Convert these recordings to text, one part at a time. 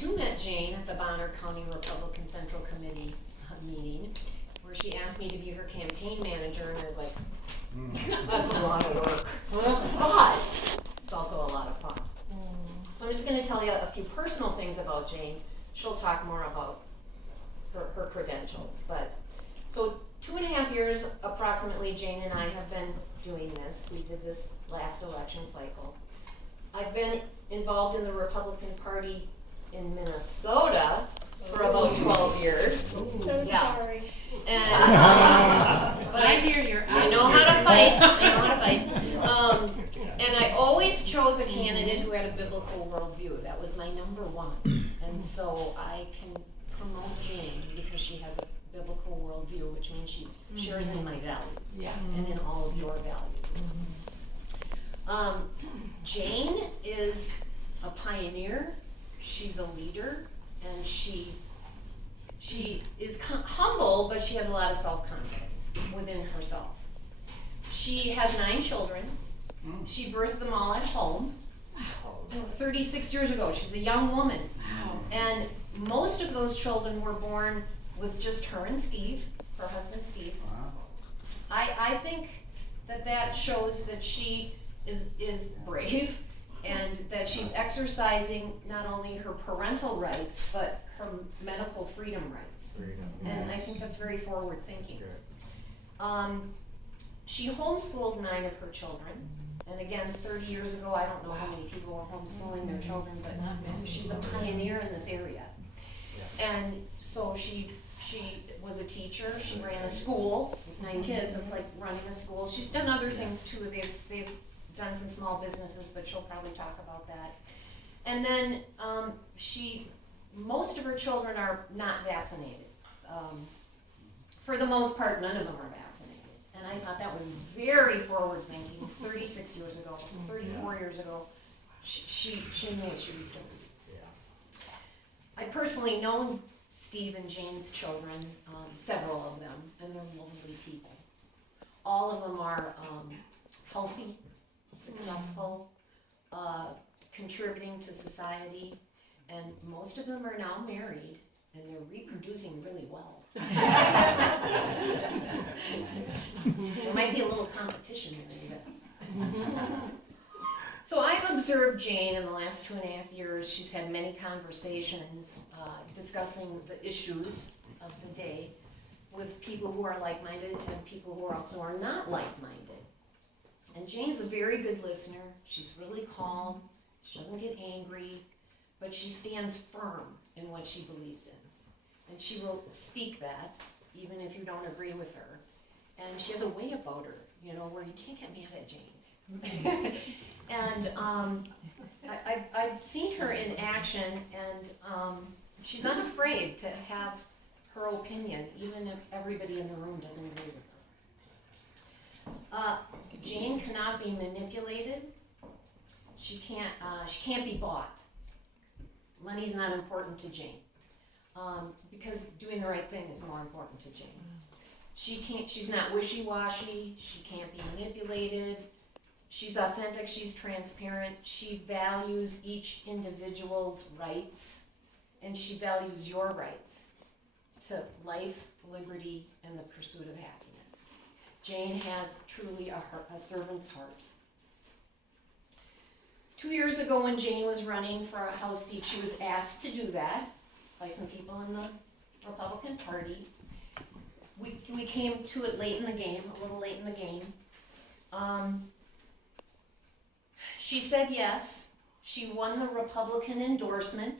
too met Jane at the Bonner County Republican Central Committee meeting, where she asked me to be her campaign manager, and I was like, that's a lot of work, but it's also a lot of fun. So I'm just gonna tell you a few personal things about Jane. She'll talk more about her credentials, but, so 2.5 years approximately, Jane and I have been doing this. We did this last election cycle. I've been involved in the Republican Party in Minnesota for about 12 years. So Yeah. sorry. And, But I hear you're I know how to fight, I know how to fight. And I always chose a candidate who had a biblical worldview. That was my number one. And so I can promote Jane because she has a biblical worldview, which means she shares in my values. Yeah. And in all of your values. Jane is a pioneer, she's a leader, and she is humble, but she has a lot of self-confidence within herself. She has 9 children. She birthed them all at home. 36 years ago. She's a young woman. And most of those children were born with just her and Steve, her husband Steve. I think that shows that she is brave and that she's exercising not only her parental rights, but her medical freedom rights. And I think that's very forward thinking. She homeschooled 9 of her children. And again, 30 years ago, I don't know how many people were homeschooling their children, but she's a pioneer in this area. And so she was a teacher. She ran a school with 9 kids. It's like running a school. She's done other things too. They've done some small businesses, but she'll probably talk about that. And then most of her children are not vaccinated. For the most part, none of them are vaccinated. And I thought that was very forward thinking. 36 years ago, 34 years ago, she knew what she was doing. I personally know Steve and Jane's children, several of them, and they're lovely people. All of them are healthy, successful, contributing to society, and most of them are now married, and they're reproducing really well. There might be a little competition there. So I've observed Jane in the last 2.5 years. She's had many conversations discussing the issues of the day with people who are like-minded and people who also are not like-minded. And Jane's a very good listener. She's really calm. She doesn't get angry, but she stands firm in what she believes in. And she will speak that, even if you don't agree with her. And she has a way about her, where you can't get mad at Jane. And I've seen her in action, and she's unafraid to have her opinion, even if everybody in the room doesn't agree with her. Jane cannot be manipulated. She can't be bought. Money's not important to Jane, because doing the right thing is more important to Jane. She's not wishy-washy. She can't be manipulated. She's authentic, she's transparent, she values each individual's rights, and she values your rights to life, liberty, and the pursuit of happiness. Jane has truly a servant's heart. 2 years ago when Jane was running for a House seat, she was asked to do that by some people in the Republican Party. We came to it late in the game, a little late in the game. She said yes. She won the Republican endorsement,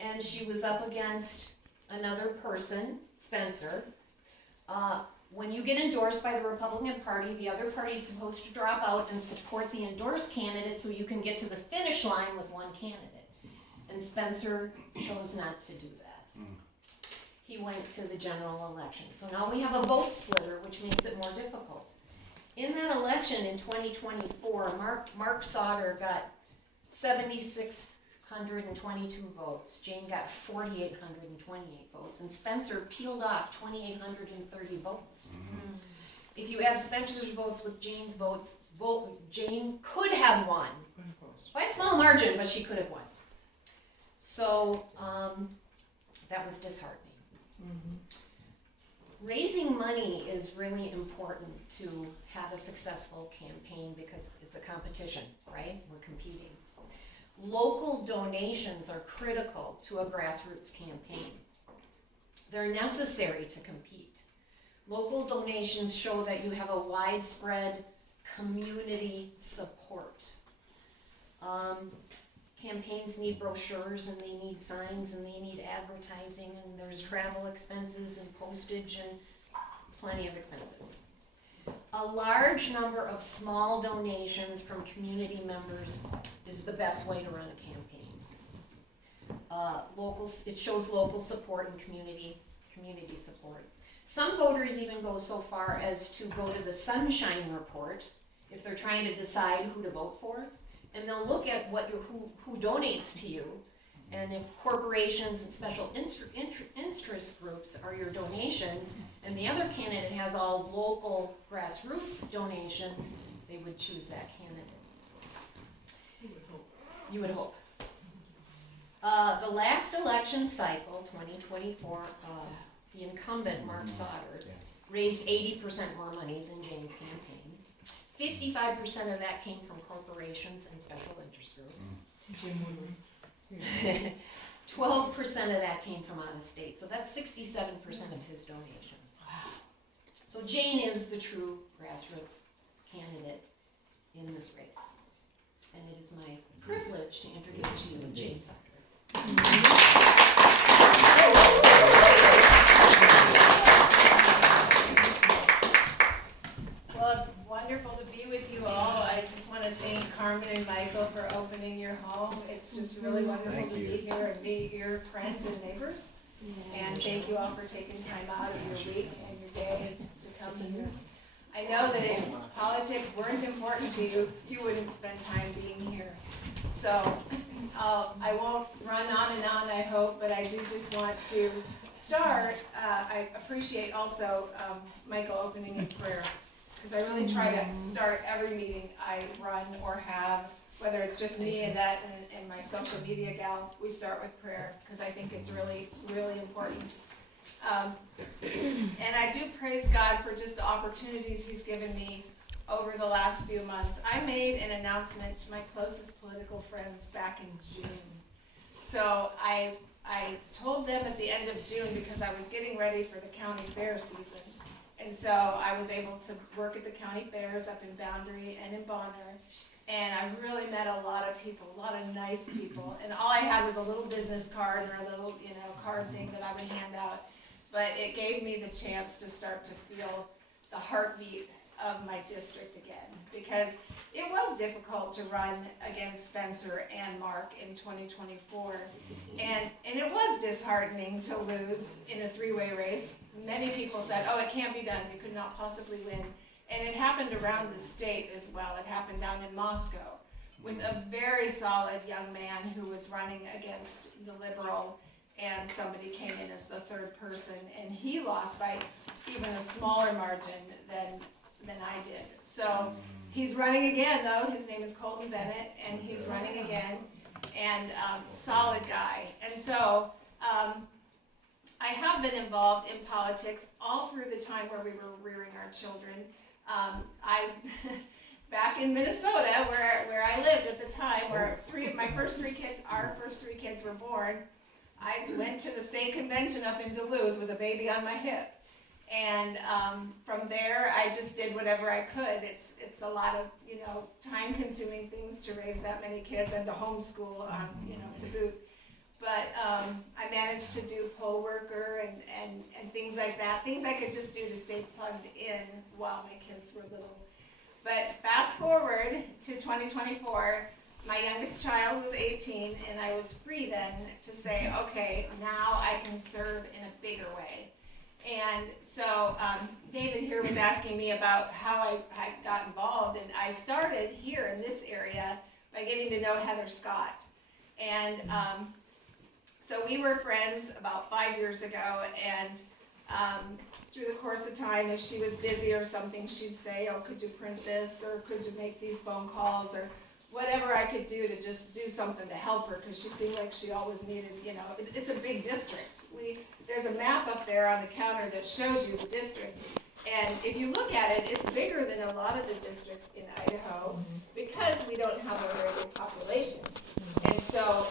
and she was up against another person, Spencer. When you get endorsed by the Republican Party, the other party is supposed to drop out and support the endorsed candidate so you can get to the finish line with one candidate. And Spencer chose not to do that. He went to the general election. So now we have a vote splitter, which makes it more difficult. In that election in 2024, Mark Sauter got 7,622 votes. Jane got 4,828 votes. And Spencer peeled off 2,830 votes. If you add Spencer's votes with Jane's votes, Jane could have won. By a small margin, but she could have won. So that was disheartening. Raising money is really important to have a successful campaign because it's a competition, right? We're competing. Local donations are critical to a grassroots campaign. They're necessary to compete. Local donations show that you have a widespread community support. Campaigns need brochures and they need signs and they need advertising and there's travel expenses and postage and plenty of expenses. A large number of small donations from community members is the best way to run a campaign. It shows local support and community support. Some voters even go so far as to go to the Sunshine Report if they're trying to decide who to vote for. And they'll look at who donates to you, and if corporations and special interest groups are your donations, and the other candidate has all local grassroots donations, they would choose that candidate. You would hope. The last election cycle, 2024, the incumbent, Mark Sauter, raised 80% more money than Jane's campaign. 55% of that came from corporations and special interest groups. 12% of that came from out of state, so that's 67% of his donations. So Jane is the true grassroots candidate in this race. And it is my privilege to introduce to you Jane Sauter. Well, it's wonderful to be with you all. I just want to thank Carmen and Michael for opening your home. It's just really wonderful to be here and meet your friends and neighbors. And thank you all for taking time out of your week and your day to come here. I know that if politics weren't important to you, you wouldn't spend time being here. So I won't run on and on, I hope, but I do just want to start. I appreciate also Michael opening in prayer, because I really try to start every meeting I run or have, whether it's just me and that and my social media gal, we start with prayer, because I think it's really, really important. And I do praise God for just the opportunities He's given me over the last few months. I made an announcement to my closest political friends back in June. So I told them at the end of June, because I was getting ready for the county fair season. And so I was able to work at the county fairs up in Boundary and in Bonner. And I really met a lot of people, a lot of nice people. And all I had was a little business card or a little, card thing that I would hand out. But it gave me the chance to start to feel the heartbeat of my district again, because it was difficult to run against Spencer and Mark in 2024, and it was disheartening to lose in a three-way race. Many people said, oh, it can't be done, you could not possibly win, and it happened around the state as well. It happened down in Moscow with a very solid young man who was running against the liberal, and somebody came in as the third person, and he lost by even a smaller margin than I did. So he's running again, though. His name is Colton Bennett, and he's running again, and solid guy. And so I have been involved in politics all through the time where we were rearing our children. Back in Minnesota, where I lived at the time, where our first three kids were born, I went to the state convention up in Duluth with a baby on my hip. And from there, I just did whatever I could. It's a lot of, time-consuming things to raise that many kids and to homeschool, to boot. But I managed to do poll worker and things like that, things I could just do to stay plugged in while my kids were little. But fast forward to 2024, my youngest child was 18, and I was free then to say, okay, now I can serve in a bigger way. And so David here was asking me about how I got involved, and I started here in this area by getting to know Heather Scott. And so we were friends about 5 years ago, and through the course of time, if she was busy or something, she'd say, oh, could you print this, or could you make these phone calls, or whatever I could do to just do something to help her, because she seemed like she always needed, it's a big district. There's a map up there on the counter that shows you the district. And if you look at it, it's bigger than a lot of the districts in Idaho because we don't have a very big population. And so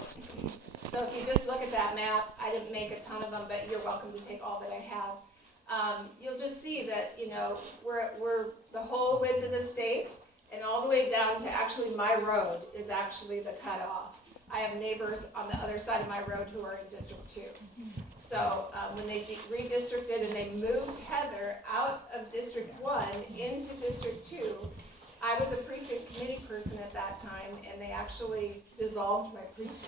if you just look at that map, I didn't make a ton of them, but you're welcome to take all that I have. You'll just see that, we're the whole width of the state, and all the way down to actually my road is actually the cutoff. I have neighbors on the other side of my road who are in District 2. So when they redistricted and they moved Heather out of District 1 into District 2, I was a precinct committee person at that time, and they actually dissolved my precinct.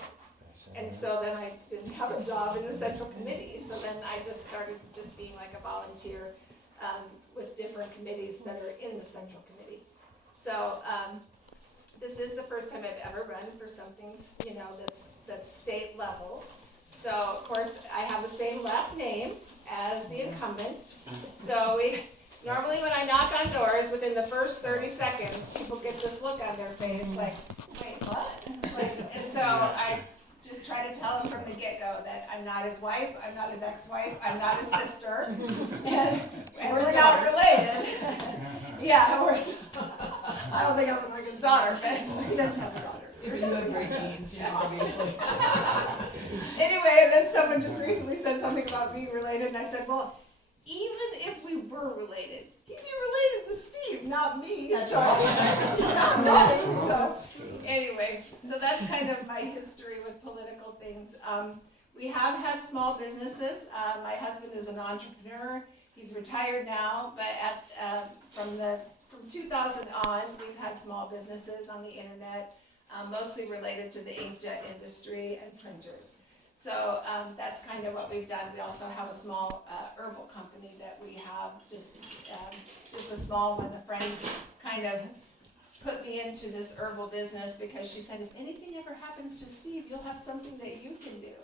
And so then I didn't have a job in the central committee, so then I just started just being like a volunteer with different committees that are in the central committee. So this is the first time I've ever run for something, that's state level. So of course I have the same last name as the incumbent. So normally when I knock on doors, within the first 30 seconds, people get this look on their face like, wait, what? And so I just try to tell them from the get-go that I'm not his wife, I'm not his ex-wife, I'm not his sister, and we're not related. Yeah, I don't think I'm like his daughter, but he doesn't have a daughter. You have great genes, obviously. Anyway, and then someone just recently said something about being related, and I said, well, even if we were related, he'd be related to Steve, not me. That's so right. not running. So anyway, so that's kind of my history with political things. We have had small businesses. My husband is an entrepreneur. He's retired now, but from 2000 on, we've had small businesses on the internet, mostly related to the inkjet industry and printers. So that's kind of what we've done. We also have a small herbal company that we have, just a small one. A friend kind of put me into this herbal business because she said, if anything ever happens to Steve, you'll have something that you can do.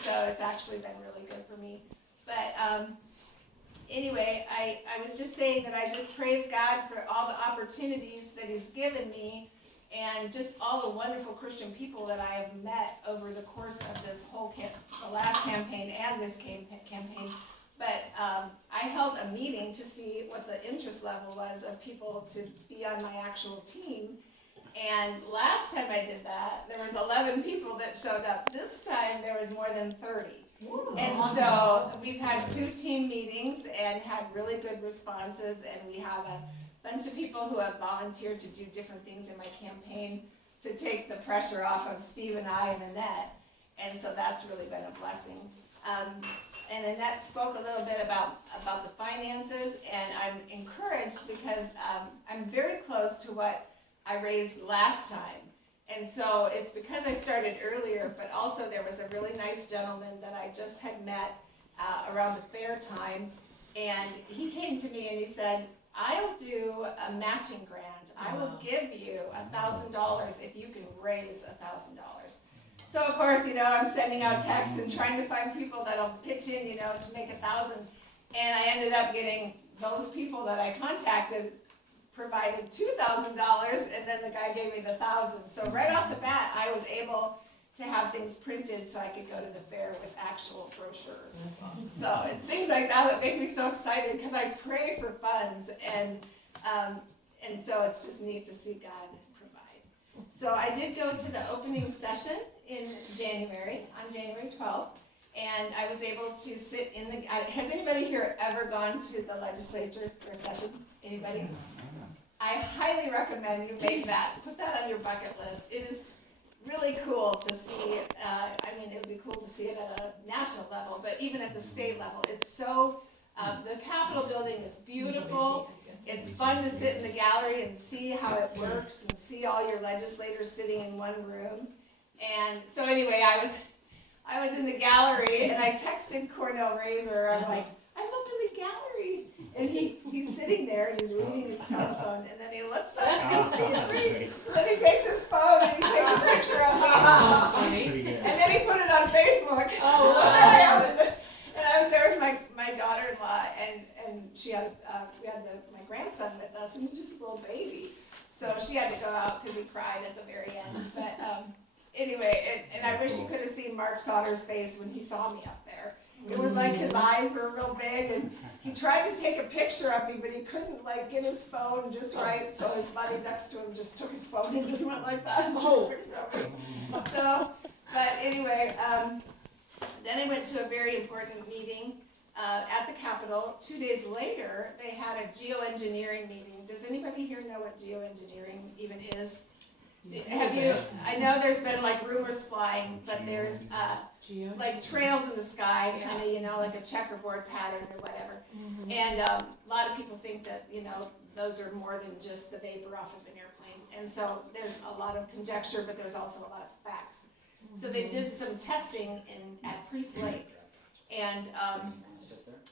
So it's actually been really good for me. But anyway, I was just saying that I just praise God for all the opportunities that He's given me, and just all the wonderful Christian people that I have met over the course of this whole the last campaign and this campaign. But I held a meeting to see what the interest level was of people to be on my actual team. And last time I did that, there was 11 people that showed up. This time there was more than 30. Ooh, And so we've had 2 team meetings and had really good responses, and we have a bunch of people who have volunteered to do different things in my campaign to take the pressure off of Steve and I and Annette, and so that's really been a blessing. And Annette spoke a little bit about the finances, and I'm encouraged because I'm very close to what I raised last time. And so it's because I started earlier, but also there was a really nice gentleman that I just had met around the fair time, and he came to me and he said, I'll do a matching grant. I will give you $1,000 if you can raise $1,000. So of course, I'm sending out texts and trying to find people that'll pitch in, to make 1,000. And I ended up getting those people that I contacted provided $2,000, and then the guy gave me the 1,000. So right off the bat, I was able to have things printed so I could go to the fair with actual brochures. So it's things like that make me so excited because I pray for funds, and so it's just neat to see God provide. So I did go to the opening session in January, on January 12th, and I was able to sit in the, has anybody here ever gone to the legislature for a session? Anybody? I highly recommend you make that, put that on your bucket list. It is really cool to see, it would be cool to see it at a national level, but even at the state level, it's so, the Capitol building is beautiful. It's fun to sit in the gallery and see how it works and see all your legislators sitting in one room. And so anyway, I was in the gallery and I texted Cornell Razor. I'm like, I'm up in the gallery. And he's sitting there and he's reading his telephone, and then he looks up and he sees me. So then he takes his phone and he takes a picture of me. And then he put it on Facebook. Oh, So there I am. And I was there with my daughter-in-law, and we had my grandson with us, and he was just a little baby. So she had to go out because he cried at the very end. But anyway, and I wish you could have seen Mark Sauter's face when he saw me up there. It was like his eyes were real big, and he tried to take a picture of me, but he couldn't like get his phone just right. So his buddy next to him just took his phone and just went like that. So, but anyway, then I went to a very important meeting at the Capitol. 2 days later, they had a geoengineering meeting. Does anybody here know what geoengineering even is? Have you? I know there's been like rumors flying, but there's like trails in the sky, kind of, you know, like a checkerboard pattern or whatever. And a lot of people think that, you know, those are more than just the vapor off of an airplane. And so there's a lot of conjecture, but there's also a lot of facts. So they did some testing at Priest Lake, and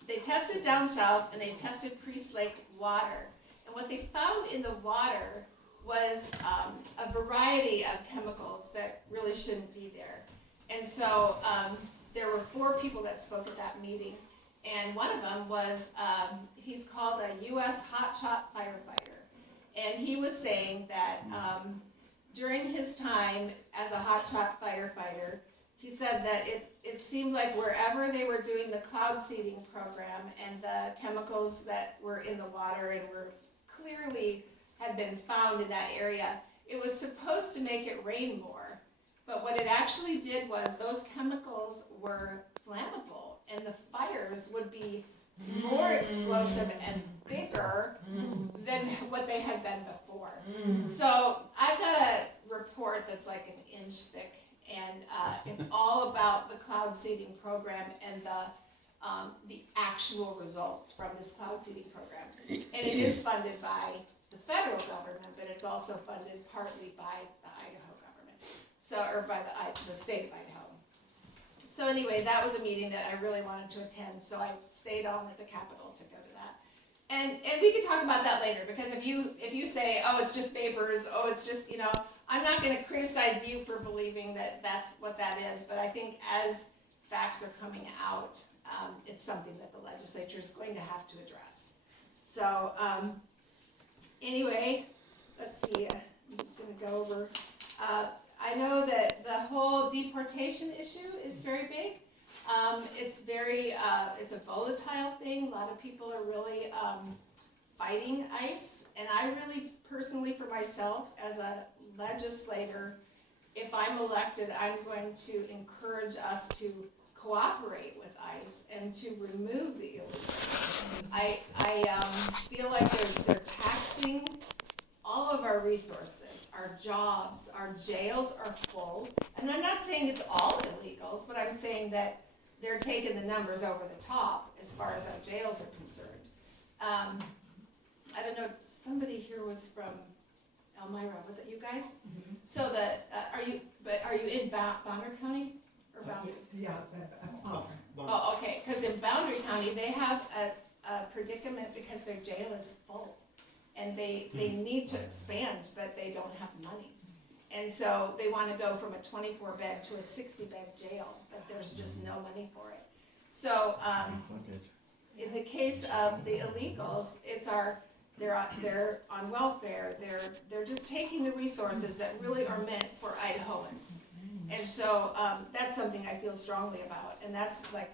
they tested down south, and they tested Priest Lake water. And what they found in the water was a variety of chemicals that really shouldn't be there. And so there were 4 people that spoke at that meeting, and one of them was, he's called a U.S. hotshot firefighter. And he was saying that during his time as a hotshot firefighter, he said that it seemed like wherever they were doing the cloud seeding program and the chemicals that were in the water and were clearly had been found in that area, it was supposed to make it rain more. But what it actually did was those chemicals were flammable, and the fires would be more explosive and bigger than what they had been before. So I've got a report that's like an inch thick, and it's all about the cloud seeding program and the actual results from this cloud seeding program. And it is funded by the federal government, but it's also funded partly by the Idaho government, or by the state of Idaho. So anyway, that was a meeting that I really wanted to attend, so I stayed on at the Capitol to go to that. And we could talk about that later, because if you say, oh, it's just vapors, oh, it's just, you know, I'm not going to criticize you for believing that that's what that is, but I think as facts are coming out, it's something that the legislature is going to have to address. So anyway, let's see, I'm just going to go over. I know that the whole deportation issue is very big. It's a volatile thing. A lot of people are really fighting ICE, and I really personally, for myself, as a legislator, if I'm elected, I'm going to encourage us to cooperate with ICE and to remove the illegals. I feel like they're taxing all of our resources, our jobs, our jails are full. And I'm not saying it's all illegals, but I'm saying that they're taking the numbers over the top as far as our jails are concerned. I don't know, somebody here was from Elmira, was it you guys? So are you in Boundary County or Boundary? Yeah. Oh, okay, because in Boundary County, they have a predicament because their jail is full. And they need to expand, but they don't have money. And so they want to go from a 24-bed to a 60-bed jail, but there's just no money for it. So in the case of the illegals, they're on welfare. They're just taking the resources that really are meant for Idahoans. And so that's something I feel strongly about. And that's like,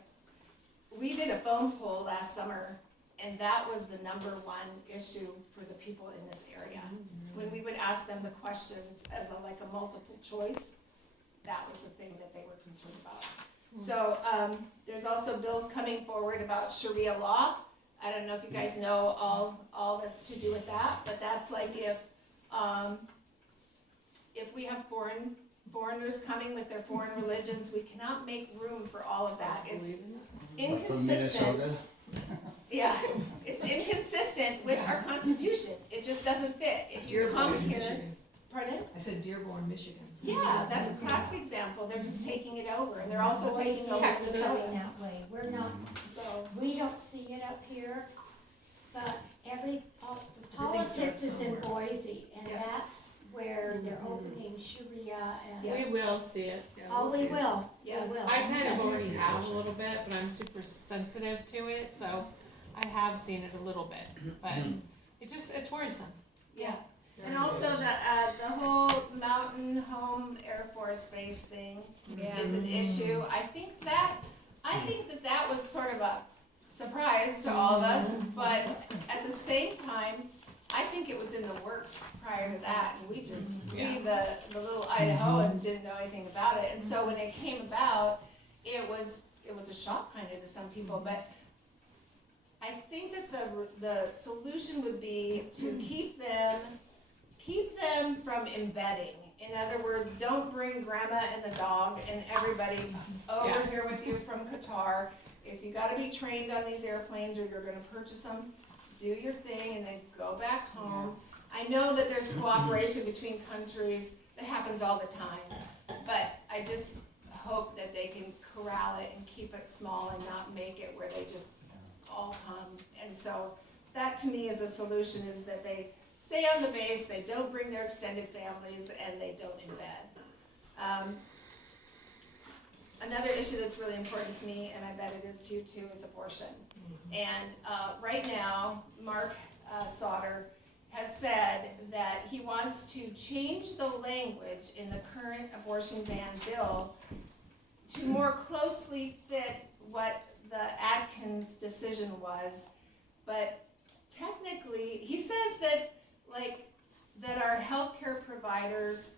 we did a phone poll last summer, and that was the #1 issue for the people in this area. When we would ask them the questions as a multiple choice, that was the thing that they were concerned about. So there's also bills coming forward about Sharia law. I don't know if you guys know all that's to do with that, but that's like if we have foreigners coming with their foreign religions, we cannot make room for all of that. It's inconsistent. Yeah, it's inconsistent with our Constitution. It just doesn't fit. If you come here, pardon? I said Dearborn, Michigan. Yeah, that's a classic example. They're just taking it over, and they're also taking over Texas the going south. that way. We're not, So, we don't see it up here, but the politics is in Boise, and Yeah. that's where they're opening Sharia and. Yeah. We will see it. Oh, we will, we Yeah. will. I kind of already have a little bit, but I'm super sensitive to it, so I have seen it a little bit, but it's worrisome. yeah. And also the whole mountain home Air Force Base thing is an issue. I think that was sort of a surprise to all of us, but at the same time, I think it was in the works prior to that, and we the little Idahoans didn't know anything about it, and so when it came about, it was a shock kind of to some people, but I think that the solution would be to keep them from embedding. In other words, don't bring grandma and the dog and everybody over here with you from Qatar. If you gotta be trained on these airplanes or you're gonna purchase them, do your thing and then go back home. Yes. I know that there's cooperation between countries, that happens all the time, but I just hope that they can corral it and keep it small and not make it where they just all come. And so that to me is a solution, is that they stay on the base, they don't bring their extended families, and they don't embed. Another issue that's really important to me, and I bet it is to you too, is abortion. And right now, Mark Sauter has said that he wants to change the language in the current abortion ban bill to more closely fit what the Adkins decision was. But technically, he says that our healthcare providers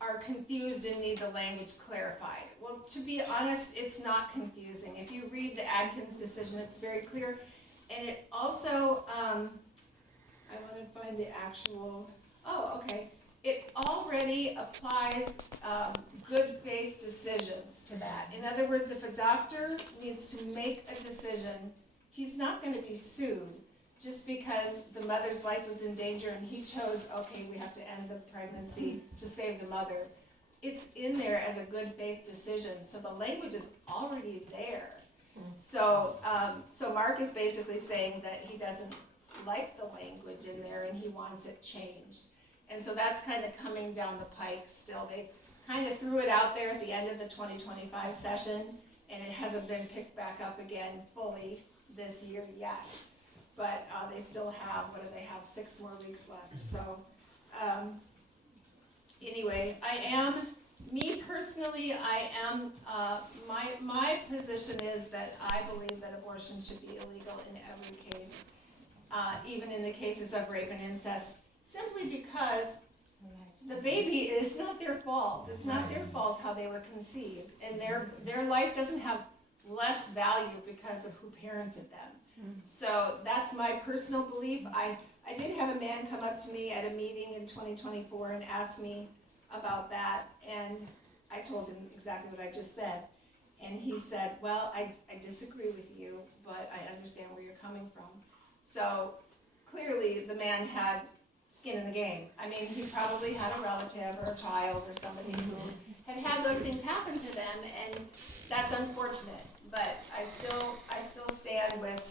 are confused and need the language clarified. Well, to be honest, it's not confusing. If you read the Adkins decision, it's very clear. And it also, I want to find the actual, it already applies good faith decisions to that. In other words, if a doctor needs to make a decision, he's not going to be sued just because the mother's life was in danger and he chose, okay, we have to end the pregnancy to save the mother. It's in there as a good faith decision, so the language is already there. So Mark is basically saying that he doesn't like the language in there and he wants it changed. And so that's kind of coming down the pike still. They kind of threw it out there at the end of the 2025 session, and it hasn't been picked back up again fully this year yet. But they still have, 6 more weeks left. So anyway, me personally, my position is that I believe that abortion should be illegal in every case, even in the cases of rape and incest, simply because the baby, it's not their fault. It's not their fault how they were conceived, and their life doesn't have less value because of who parented them. So that's my personal belief. I did have a man come up to me at a meeting in 2024 and ask me about that, and I told him exactly what I just said. And he said, well, I disagree with you, but I understand where you're coming from. So clearly the man had skin in the game. I mean, he probably had a relative or a child or somebody who had those things happen to them, and that's unfortunate. But I still stand with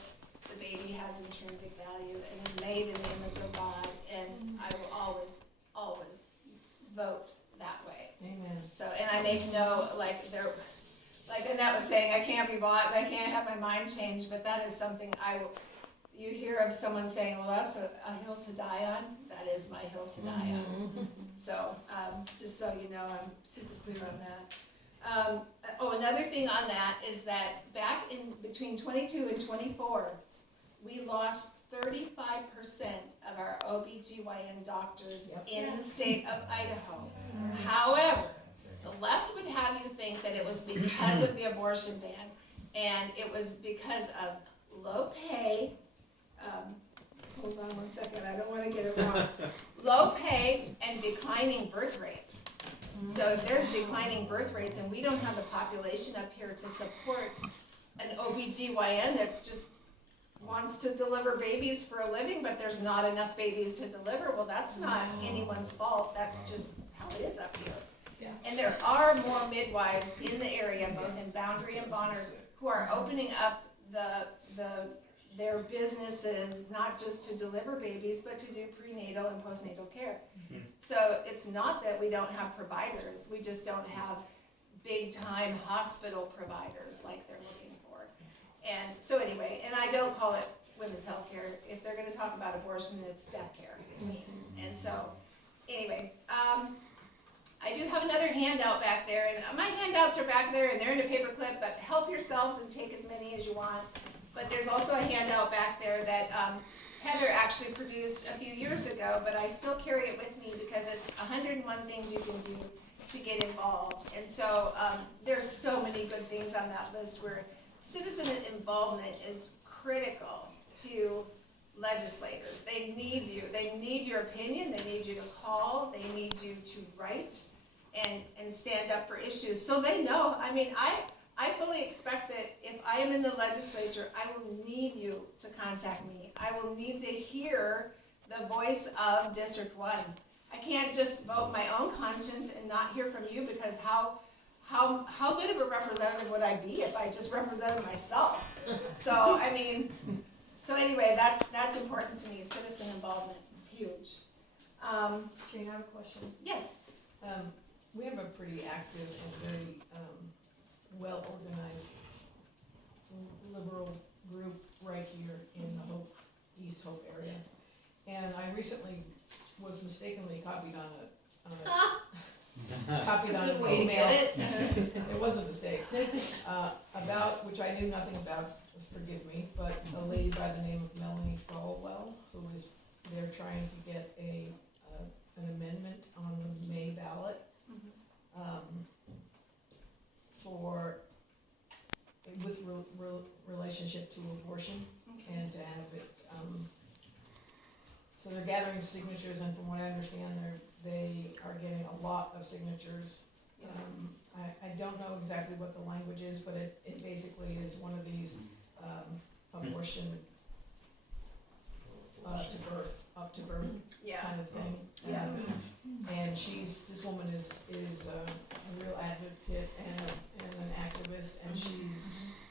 the baby has intrinsic value and is made in the image of God, and I will always vote that way. Amen. So, and I make no, like Annette was saying, I can't be bought and I can't have my mind changed, but that is something you hear of someone saying, well, that's a hill to die on. That is my hill to die on. So, just so you know, I'm super clear on that. Another thing on that is that back in between 22 and 24, we lost 35% of our OBGYN doctors in the state of Idaho. However, the left would have you think that it was because of the abortion ban, and it was because of low pay. Hold on one second, I don't want to get it wrong. Low pay and declining birth rates. So if there's declining birth rates and we don't have the population up here to support an OBGYN that's just wants to deliver babies for a living, but there's not enough babies to deliver, well, that's not anyone's fault. That's just how it is up here. Yeah. And there are more midwives in the area, both in Boundary and Bonner, who are opening up their businesses, not just to deliver babies, but to do prenatal and postnatal care. So it's not that we don't have providers, we just don't have big-time hospital providers like they're looking for. And so anyway, and I don't call it women's health care. If they're gonna talk about abortion, it's death care to me. And so anyway, I do have another handout back there, and my handouts are back there, and they're in a paper clip, but help yourselves and take as many as you want. But there's also a handout back there that Heather actually produced a few years ago, but I still carry it with me because it's 101 things you can do to get involved. And so there's so many good things on that list where citizen involvement is critical to legislators. They need you. They need your opinion. They need you to call. They need you to write and stand up for issues. So they know. I mean, I fully expect that if I am in the legislature, I will need you to contact me. I will need to hear the voice of District 1. I can't just vote my own conscience and not hear from you, because how good of a representative would I be if I just represented myself? So, I mean, so anyway, that's important to me. Citizen involvement is huge. Jane, I have a question. Yes. We have a pretty active and very well-organized liberal group right here in the East Hope area. And I recently was mistakenly copied on an email. It was a mistake. About, which I knew nothing about, forgive me, but a lady by the name of Melanie Falwell, who is, they're trying to get an amendment on the May ballot with relationship to abortion, and to have it, so they're gathering signatures, and from what I understand, they are getting a lot of signatures. I don't know exactly what the language is, but it basically is one of these abortion up to birth Yeah. kind of thing. Yeah. And this woman is a real advocate and an activist, and she's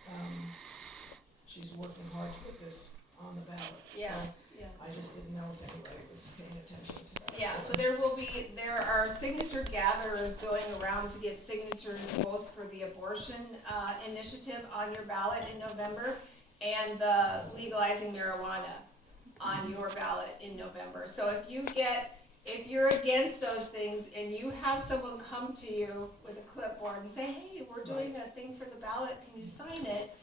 working hard to get this on the ballot. Yeah. So Yeah. I just didn't know if anybody was paying attention to that. Yeah, so there are signature gatherers going around to get signatures both for the abortion initiative on your ballot in November and the legalizing marijuana on your ballot in November. So if you're against those things and you have someone come to you with a clipboard and say, hey, we're doing a thing for the ballot, can you sign it?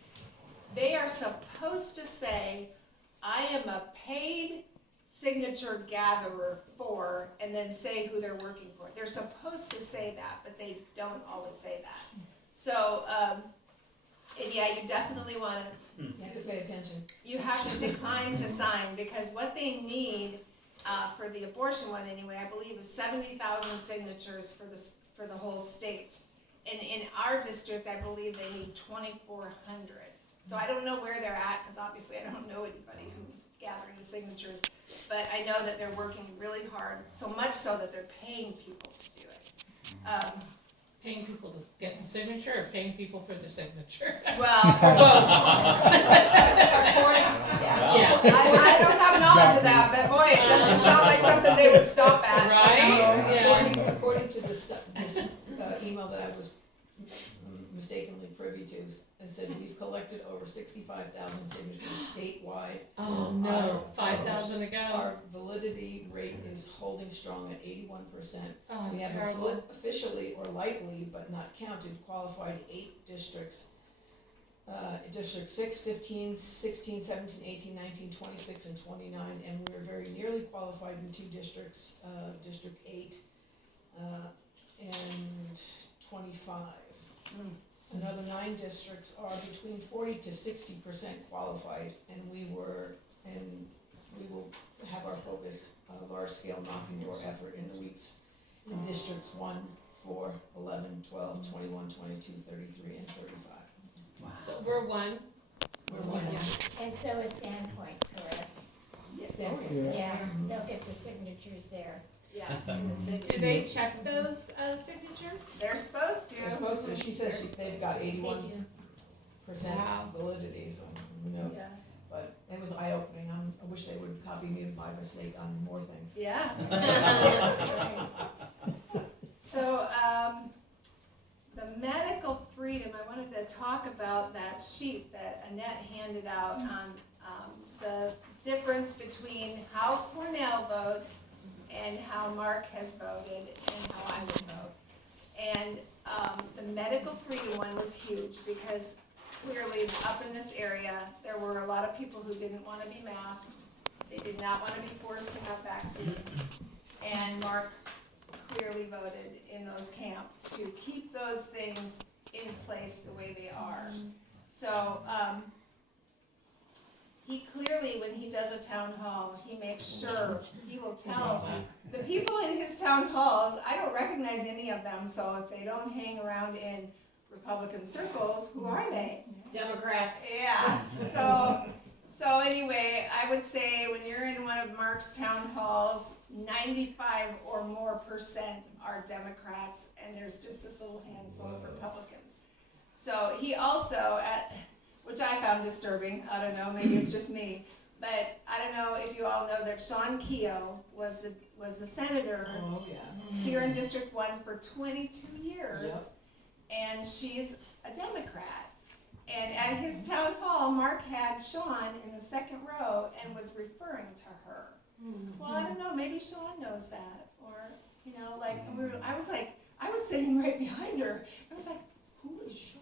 They are supposed to say, I am a paid signature gatherer for, and then say who they're working for. They're supposed to say that, but they don't always say that. So, and yeah, you definitely want to. You have to pay attention. You have to decline to sign, because what they need for the abortion one anyway, I believe, is 70,000 signatures for the whole state. And in our district, I believe they need 2,400. So I don't know where they're at, because obviously I don't know anybody who's gathering the signatures. But I know that they're working really hard, so much so that they're paying people to do it. Paying people to get the signature, or paying people for the signature? Well, Both. yeah. I don't have knowledge of that, but boy, it doesn't sound like something they would stop at. Right? Yeah. According to this email that I was mistakenly privy to, it said we've collected over 65,000 signatures statewide. Oh no, 5,000 ago. Our validity rate is holding strong at 81%. Oh, We it's have terrible. officially or likely, but not counted, qualified 8 districts. District 6, 15, 16, 17, 18, 19, 26, and 29, and we're very nearly qualified in 2 districts, District 8 and 25. Another 9 districts are between 40 to 60% qualified, and we will have our focus on a large-scale knocking door effort in the weeks in districts 1, 4, 11, 12, 21, 22, 33, and 35. Wow. So we're one. We're one. And so is Sandpoint, correct? Sandpoint. Yeah, they'll get the signatures there. Yeah, in the city. Do they check those signatures? They're supposed to. They're supposed to. She says they've got 81% Wow. validity, so who knows? Yeah. But it was eye-opening. I wish they would copy me by mistake on more things. Yeah. So, the medical freedom, I wanted to talk about that sheet that Annette handed out on the difference between how Cornell votes and how Mark has voted and how I would vote. And the medical freedom one was huge because clearly up in this area, there were a lot of people who didn't want to be masked. They did not want to be forced to have vaccines. And Mark clearly voted in those camps to keep those things in place the way they are. So he clearly, when he does a town hall, he makes sure, he will tell the people in his town halls, I don't recognize any of them, so if they don't hang around in Republican circles, who are they? Democrats. Yeah, so anyway, I would say when you're in one of Mark's town halls, 95 or more % are Democrats, and there's just this little handful of Republicans. So he also, which I found disturbing, I don't know, maybe it's just me, but I don't know if you all know that Sean Keogh was the senator Oh, yeah. here in District 1 for 22 years, Yep. and she's a Democrat. And at his town hall, Mark had Sean in the second row and was referring to her. Well, I don't know, maybe Sean knows that, or, you know, like, I was sitting right behind her, I was like, who is Sean?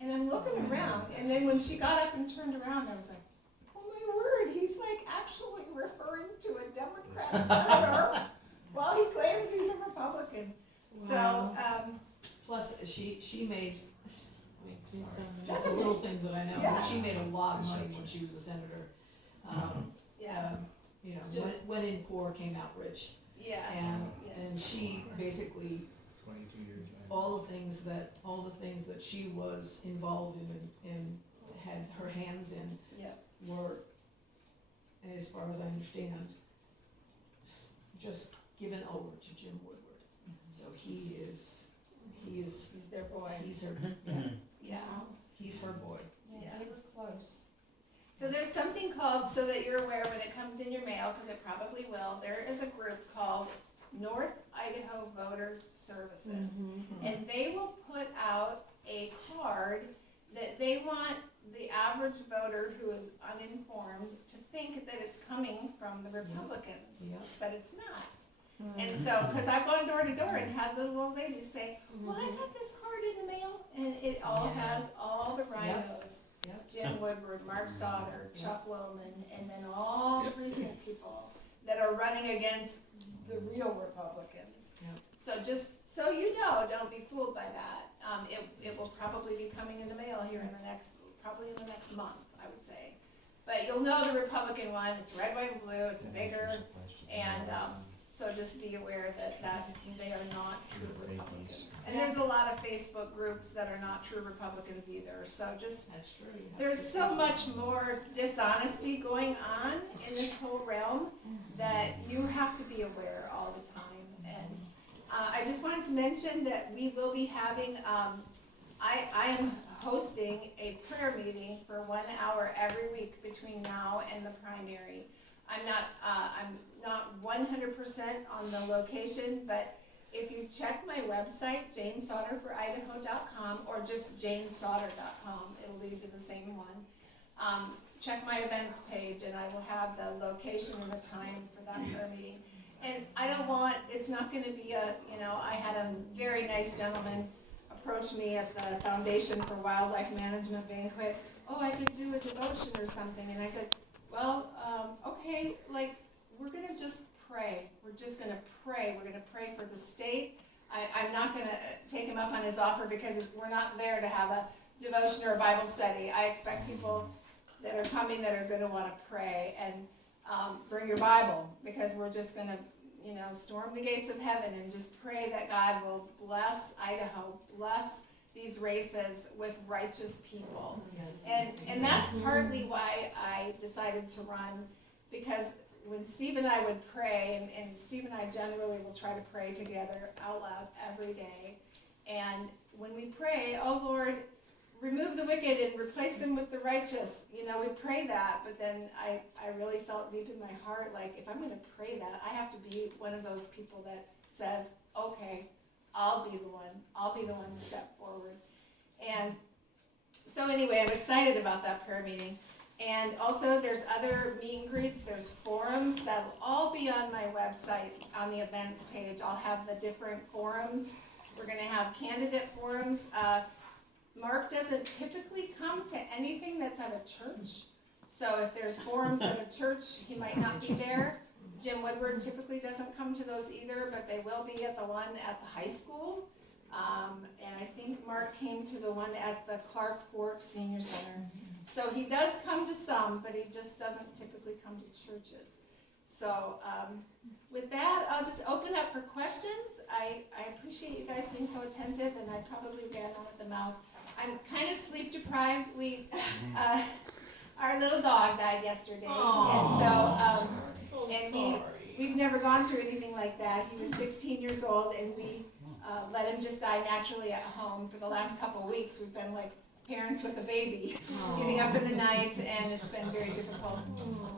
And I'm looking around, and then when she got up and turned around, I was like, oh my word, he's like actually referring to a Democrat senator while he claims he's a Republican. Wow. So, Plus, she made, Makes me so just the little things that I know, Yeah. she made a lot of money when she was a senator. yeah, You know, Just- went in poor, came out rich, yeah. and she basically, 22 years. all the things that she was involved in and had her hands in Yep. were, as far as I understand, just given over to Jim Woodward. So he's He's their boy. he's her, Yeah. he's her boy. Yeah. They were close. So there's something called, so that you're aware when it comes in your mail, because it probably will, there is a group called North Idaho Voter Services. And they will put out a card that they want the average voter who is uninformed to think that it's coming from the Republicans, Yep. but it's not. And so, because I've gone door to door and had little old ladies say, well, I got this card in the mail, and it all Yeah. has all the rhinos. Yep. Jim Woodward, Mark Sauter, Yep. Chuck Lohman, and then all the recent people that are running against the real Republicans. Yep. So just so you know, don't be fooled by that. It will probably be coming in the mail here in the next month, I would say. But you'll know the Republican one, it's red, white, and blue, it's bigger, and so just be aware that they are not true Republicans. And there's a lot of Facebook groups that are not true Republicans either, so just, That's true. You have there's to- so much more dishonesty going on in this whole realm that you have to be aware all the time. And I just wanted to mention that we will be having, I am hosting a prayer meeting for 1 hour every week between now and the primary. I'm not 100% on the location, but if you check my website, janesauterforidaho.com, or just janesauter.com, it'll lead to the same one. Check my events page, and I will have the location and the time for that prayer meeting. And it's not gonna be I had a very nice gentleman approach me at the Foundation for Wildlife Management banquet. Oh, I could do a devotion or something, and I said, well, okay, we're gonna just pray. We're just gonna pray. We're gonna pray for the state. I'm not gonna take him up on his offer because we're not there to have a devotion or a Bible study. I expect people that are coming that are gonna wanna pray, and bring your Bible, because we're just gonna, storm the gates of heaven and just pray that God will bless Idaho, bless these races with righteous people. Yes. And that's partly why I decided to run, because when Steve and I would pray, and Steve and I generally will try to pray together out loud every day, and when we pray, oh Lord, remove the wicked and replace them with the righteous, we pray that, but then I really felt deep in my heart, like, if I'm gonna pray that, I have to be one of those people that says, okay, I'll be the one to step forward. And so anyway, I'm excited about that prayer meeting. And also, there's other meet and greets, there's forums that will all be on my website, on the events page. I'll have the different forums. We're gonna have candidate forums. Mark doesn't typically come to anything that's at a church. So if there's forums at a church, he might not be there. Jim Woodward typically doesn't come to those either, but they will be at the one at the high school. And I think Mark came to the one at the Clark Fork Senior Center. So he does come to some, but he just doesn't typically come to churches. So with that, I'll just open up for questions. I appreciate you guys being so attentive, and I probably ran on at the mouth. I'm kind of sleep deprived. Our little dog died yesterday, and so and we've never gone through anything like that. He was 16 years old, and we let him just die naturally at home. For the last couple of weeks, we've been like parents with a baby, getting up in the night, and it's been very difficult.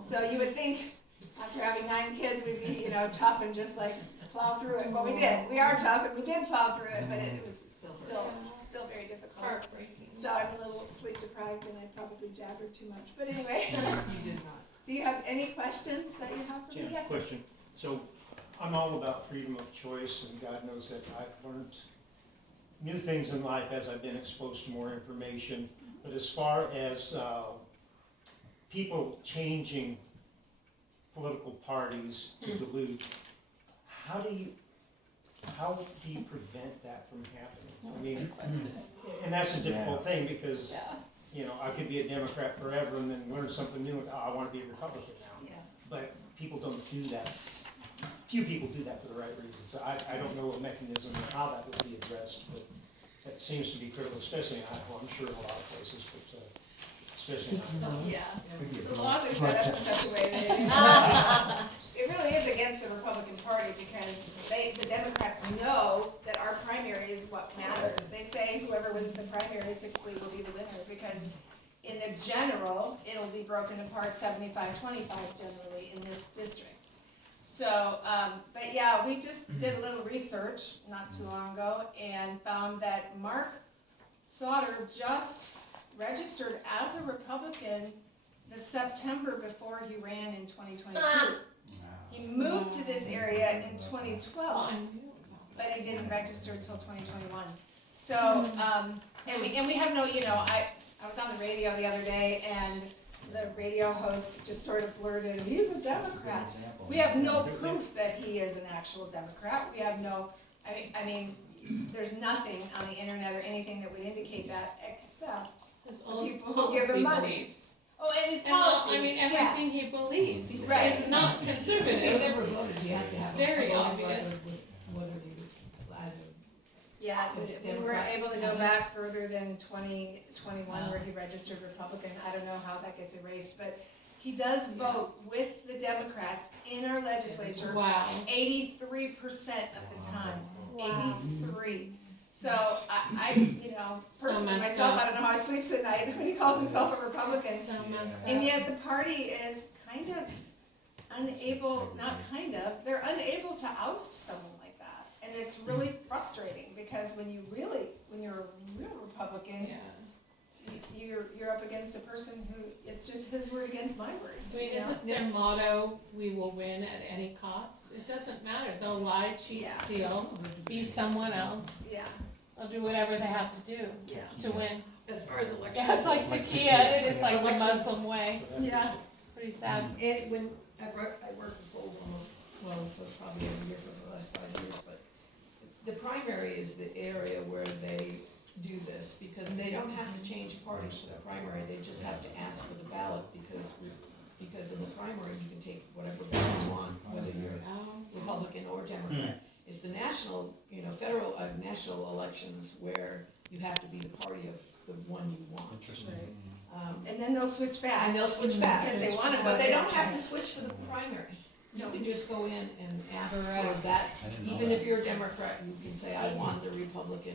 So you would think after having 9 kids, we'd be, tough and just like plow through it. Well, we did. We are tough, and we did plow through it, but it was still very difficult. Heartbreaking. So I'm a little sleep deprived, and I probably jabbered too much. But anyway, You did not. do you have any questions that you have for me? Jan, Yes. question. So I'm all about freedom of choice, and God knows that I've learned new things in life as I've been exposed to more information. But as far as people changing political parties to dilute, how do you prevent that from happening? I mean, and that's a difficult thing because, I could be a Democrat forever and then learn something new and, I want to be a Republican now. Yeah. But people don't do that. Few people do that for the right reasons. I don't know a mechanism or how that would be addressed, but that seems to be critical, especially in Idaho. I'm sure in a lot of places, but especially in Idaho. Yeah. The laws are set up in such a way that it really is against the Republican Party because the Democrats know that our primary is what matters. They say whoever wins the primary typically will be the winner because in the general, it'll be broken apart 75-25 generally in this district. So, but yeah, we just did a little research not too long ago and found that Mark Sauter just registered as a Republican the September before he ran in 2022. He moved to this area in 2012, but he didn't register until 2021. So, and we have no, I was on the radio the other day and the radio host just sort of blurted, he's a Democrat. We have no proof that he is an actual Democrat. We have no, I mean, there's nothing on the internet or anything that would indicate that except all people who give him money. Beliefs. Oh, and his And policies. everything he believes is Right. not If conservative. he's ever voted, he has to have It's very a voting obvious. record with whether he was as a Yeah, we were able to go back further than 2021 where he registered Republican. I don't know how that gets erased, but he does vote with the Democrats in our legislature Wow. 83% of the time. Wow. 83. So I personally messed myself, up. I don't know how he sleeps at night when he calls himself a Republican. So messed And up. yet the party is kind of unable, they're unable to oust someone like that. And it's really frustrating because when you're a real Republican, you're up against a person who, it's just his word against my word. I mean, isn't their motto, we will win at any cost? It doesn't matter. They'll lie, cheat, Yeah. steal, be someone else. Yeah, They'll do whatever they have to do yeah, to win. As far as elections. Yeah, it's like Takia, it is like the Elections. Muslim way. yeah. Pretty sad. And when I worked with polls almost, for probably every year for the last 5 years, but the primary is the area where they do this, because they don't have to change parties for the primary, they just have to ask for the ballot, because in the primary, you can take whatever ballot you want, whether you're Republican or Democrat. It's the national, federal, national elections where you have to be the party of the one you want. And then they'll switch back. And they'll switch back. Because they want to But vote they don't Democrat. have to switch for the primary. You can just go in and ask for Correct. that. Even if you're a Democrat, you can say, I want the Republican.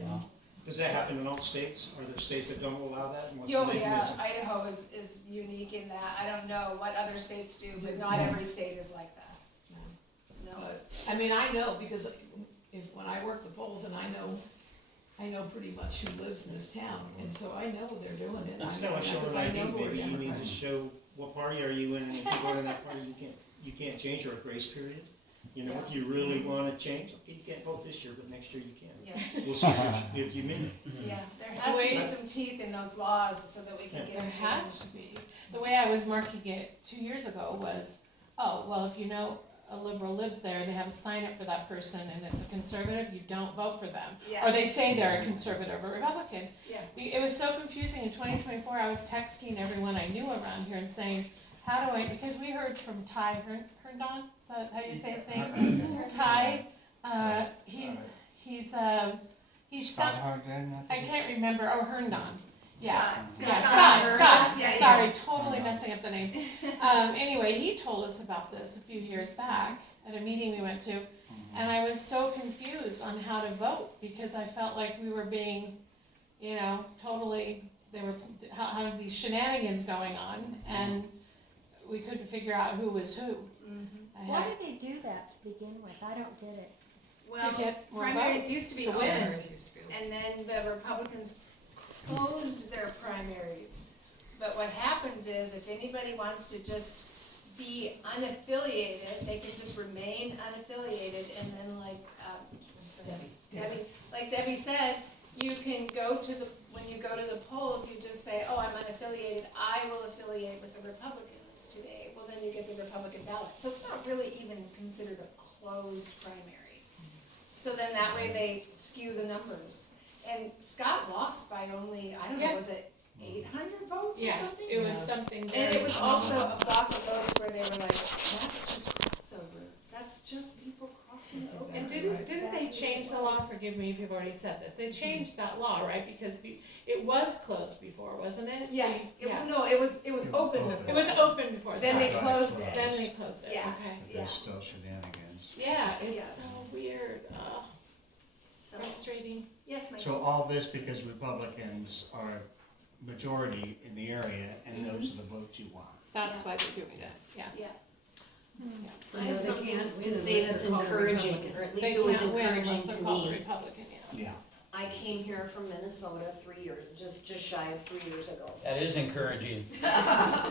Does that happen in all states? Are there states that don't allow that? And what's the Yeah, mechanism? Idaho is unique in that. I don't know what other states do, but not every state is like that. No. But, I mean, I know, because when I work the polls, and I know I know pretty much who lives in this town, and so I know they're doing it. It's I know kind of showing because I ID, know who are maybe you need to Democrats. show what party are you in, and if you go to that party, you can't change, or a grace period. You know, if you really wanna change, okay, you can't vote this year, but next year you can. Yeah, We'll see if you mean it. yeah, there has to be some teeth in those laws so that we can get There them has changed. to be. The way I was marking it 2 years ago was, oh, well, if you know a liberal lives there, they have a sign up for that person and it's a conservative, you don't vote for them. Or Yeah, they say they're a conservative or Republican. Yeah. It was so confusing. In 2024, I was texting everyone I knew around here and saying, how do I, because we heard from Ty Herndon, is that how you say his name? Ty, he's Scott some, Harden, I can't remember, oh, Herndon. Yeah, Scott. yeah, Scott. Scott, Yeah, yeah. sorry, totally messing up the name. Anyway, he told us about this a few years back at a meeting we went to, and I was so confused on how to vote, because I felt like we were being, you know, totally, there were, how these shenanigans going on, and we couldn't figure out who was who. Mhm. I Why had did they do that to begin with? I don't get it. Well, to get more primaries votes, used to be to open, win. and then the Republicans closed their primaries. But what happens is, if anybody wants to just be unaffiliated, they can just remain unaffiliated, and then like Debbie said, you can go to when you go to the polls, you just say, oh, I'm unaffiliated, I will affiliate with the Republicans today. Well, then you get the Republican ballot. So it's not really even considered a closed primary. So then that way they skew the numbers. And Scott lost by only, I don't know, Yeah. was it 800 votes or Yeah, something? it was something And very it was small. also a block of votes where they were like, that's just crossover. That's just people crossing That's over. And exactly didn't they change the law, forgive me if you've already said this, they changed that law, right? Because it was closed before, wasn't it? Yes, Yeah. no, it was open before. It was open before, Then they sorry. closed it. Then they closed it, Yeah. okay. Yeah. There's still shenanigans. Yeah, it's Yeah. so weird, So, frustrating. yes, Mike. So all this because Republicans are majority in the area and those are the votes you want. That's Yeah. why they're doing it, yeah. Yeah. I have something to say that's encouraging, or at They least it was can't win unless encouraging they're to called me. Republican, yeah. Yeah. I came here from Minnesota 3 years, just shy of 3 years ago. That is encouraging. That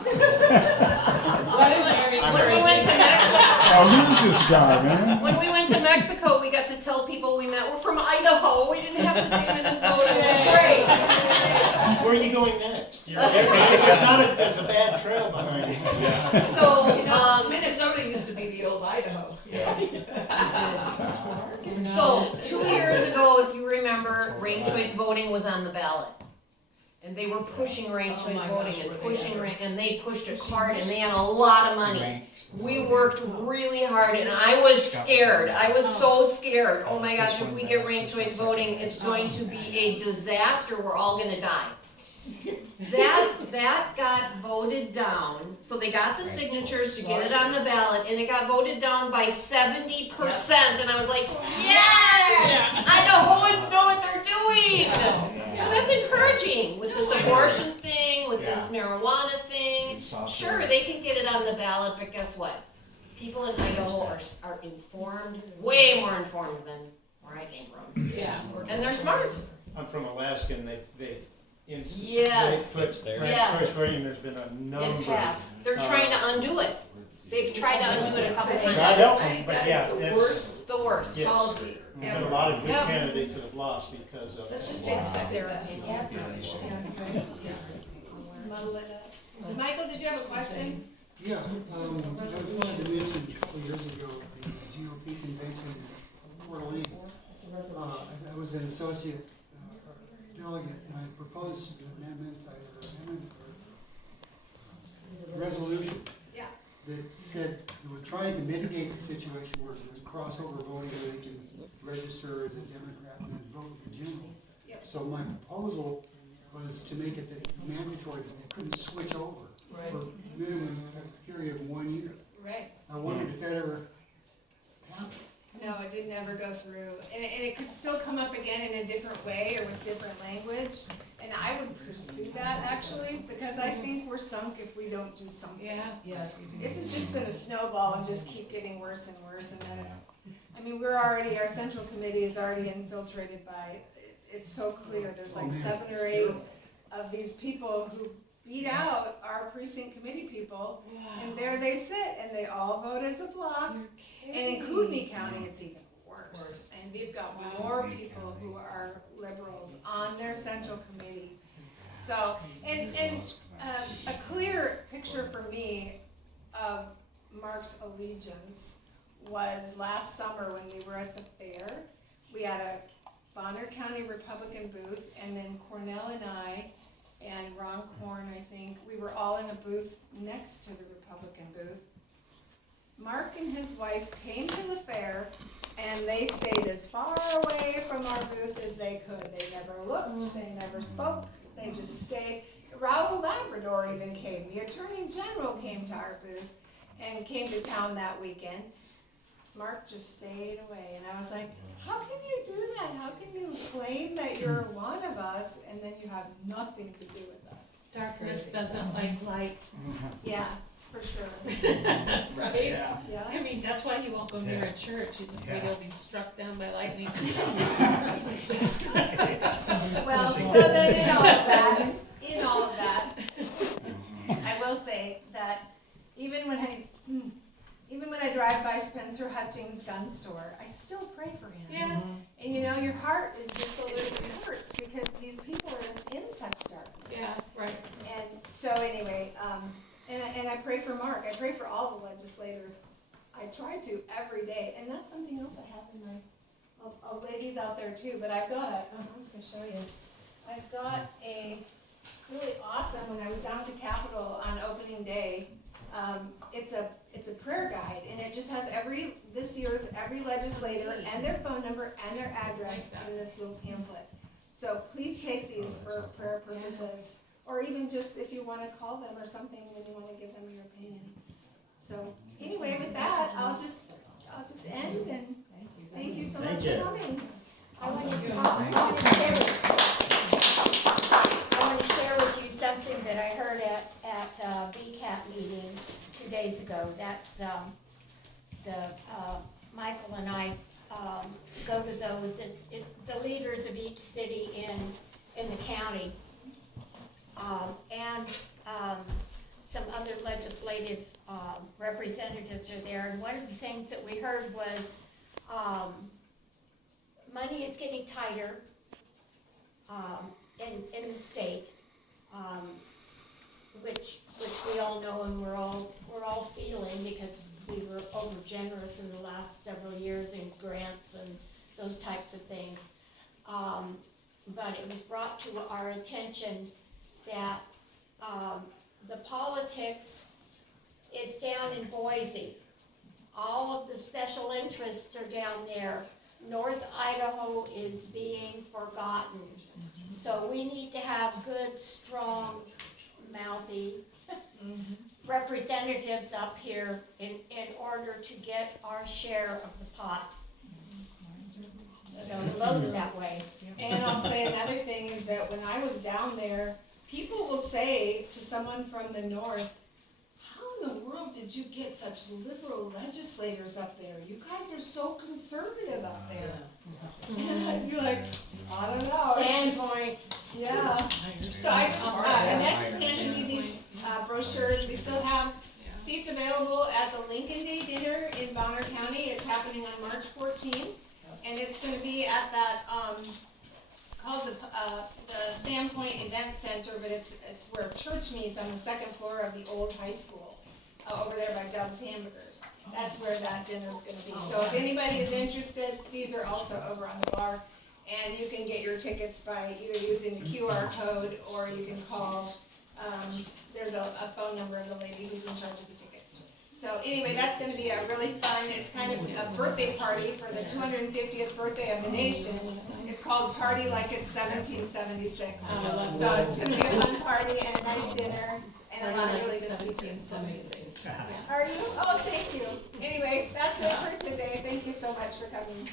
is very When we went to encouraging. Mexico, Oh, who's this guy, man? when we went to Mexico, we got to tell people we met, we're from Idaho, we didn't have to say Minnesota, it was great. Where are you going next? There's a bad trail behind you. So, Minnesota used to be the old Idaho. So, 2 years ago, if you remember, ranked choice voting was on the ballot. And they were pushing ranked Oh choice my voting gosh, and were they pushing ever. and they pushed it hard and they had a lot of money. Ranked We voting. worked really hard and I was scared. I was so scared. Oh my gosh, This if one we get does, ranked this choice one voting, second. it's going to be a disaster. We're all gonna die. That got voted down, so they got the Ranked signatures to get it on the ballot, and it got voted down by 70%, and I was like, yes! Idahoans know what they're doing! So that's encouraging, with this abortion thing, with this marijuana thing. Sure, they can get it on the ballot, but guess what? People in Idaho are informed, way more informed than where I came from. Yeah. And they're smart. I'm from Alaska, and they Yes. put There. Yes. ranked choice voting, there's been a It number. passed. They're trying to undo it. They've tried to undo it a couple God times. help them, but yeah, It's the worst. yes. policy There's been a lot of good Yep. candidates that have lost because of. Let's just take second best. Muddle it up. Michael, did you have a question? Yeah, I wanted to mention a couple of years ago, the GOP convention in Fort Lee. I was an associate delegate, and I proposed an amendment, or resolution. Yeah. That said, we were trying to mitigate the situation where there's crossover voting, where they can register as a Democrat and then vote in general. Yep. So my proposal was to make it mandatory that they couldn't switch over for a minimum period of 1 year. Right. I wondered if that ever happened. No, it did never go through. And it could still come up again in a different way or with different language. And I would pursue that actually, because I think we're sunk if we don't do something. Yeah. Yes, we do. This is just gonna snowball and just keep getting worse and worse, and then it's, I mean, our central committee is already infiltrated by, it's so clear, there's like 7 or 8 of these people who beat out our precinct committee people, and there they sit, and they all vote as a block. And in Kootenai County, it's even worse. And we've got more people who are liberals on their central committee. So, and a clear picture for me of Mark's allegiance was last summer when we were at the fair. We had a Bonner County Republican booth, and then Cornell and I, and Ron Korn, I think, we were all in a booth next to the Republican booth. Mark and his wife came to the fair, and they stayed as far away from our booth as they could. They never looked, they never spoke, they just stayed. Raul Labrador even came. The Attorney General came to our booth and came to town that weekend. Mark just stayed away, and I was like, how can you do that? How can you claim that you're one of us, and then you have nothing to do with us? Darkness doesn't like light. Yeah, for sure. Right? Yeah. I mean, that's why he won't go near a church. He's afraid he'll be struck down by lightning. Well, so then in all of that, I will say that even when I drive by Spencer Hutchings' gun store, I still pray for him. Yeah. And you know, your heart is just a little hurts because these people are in such darkness. Yeah, right. And so anyway, and I pray for Mark. I pray for all the legislators. I try to every day, and that's something else I have in my ladies out there too. But I've got I'm just gonna show you. I've got a really awesome. When I was down at the Capitol on opening day, it's a prayer guide, and it just has this year's every legislator and their phone number and their address in this little pamphlet. So please take these for prayer purposes, or even just if you want to call them or something when you want to give them your opinion. So anyway, with that, I'll just end, and thank you so much for coming. I want to share with you something that I heard at BCAT meeting 2 days ago. That's Michael and I go to those. It's the leaders of each city in the county, and some other legislative representatives are there. And one of the things that we heard was money is getting tighter in the state, which we all know and we're all feeling because we were over generous in the last several years in grants and those types of things. But it was brought to our attention that the politics is down in Boise. All of the special interests are down there. North Idaho is being forgotten. So we need to have good, strong, mouthy representatives up here in order to get our share of the pot. So vote that way. And I'll say another thing is that when I was down there, people will say to someone from the north, how in the world did you get such liberal legislators up there? You guys are so conservative up there. And you're like, I don't know. Sandpoint. Yeah. So I just, Annette just handed me these brochures. We still have seats available at the Lincoln Day dinner in Bonner County. It's happening on March 14th. And it's going to be at that, it's called the Sandpoint Event Center, but it's where church meets on the second floor of the old high school, over there by Dub's Hamburgers. That's where that dinner's going to be. So if anybody is interested, these are also over on the bar. And you can get your tickets by either using the QR code or you can call, there's a phone number of the lady who's in charge of the tickets. So anyway, that's going to be a really fun, it's kind of a birthday party for the 250th birthday of the nation. It's called Party Like It's 1776. So it's going to be a fun party and a nice dinner and a lot of really good speakers. Are you? Oh, thank you. Anyway, that's it for today. Thank you so much for coming.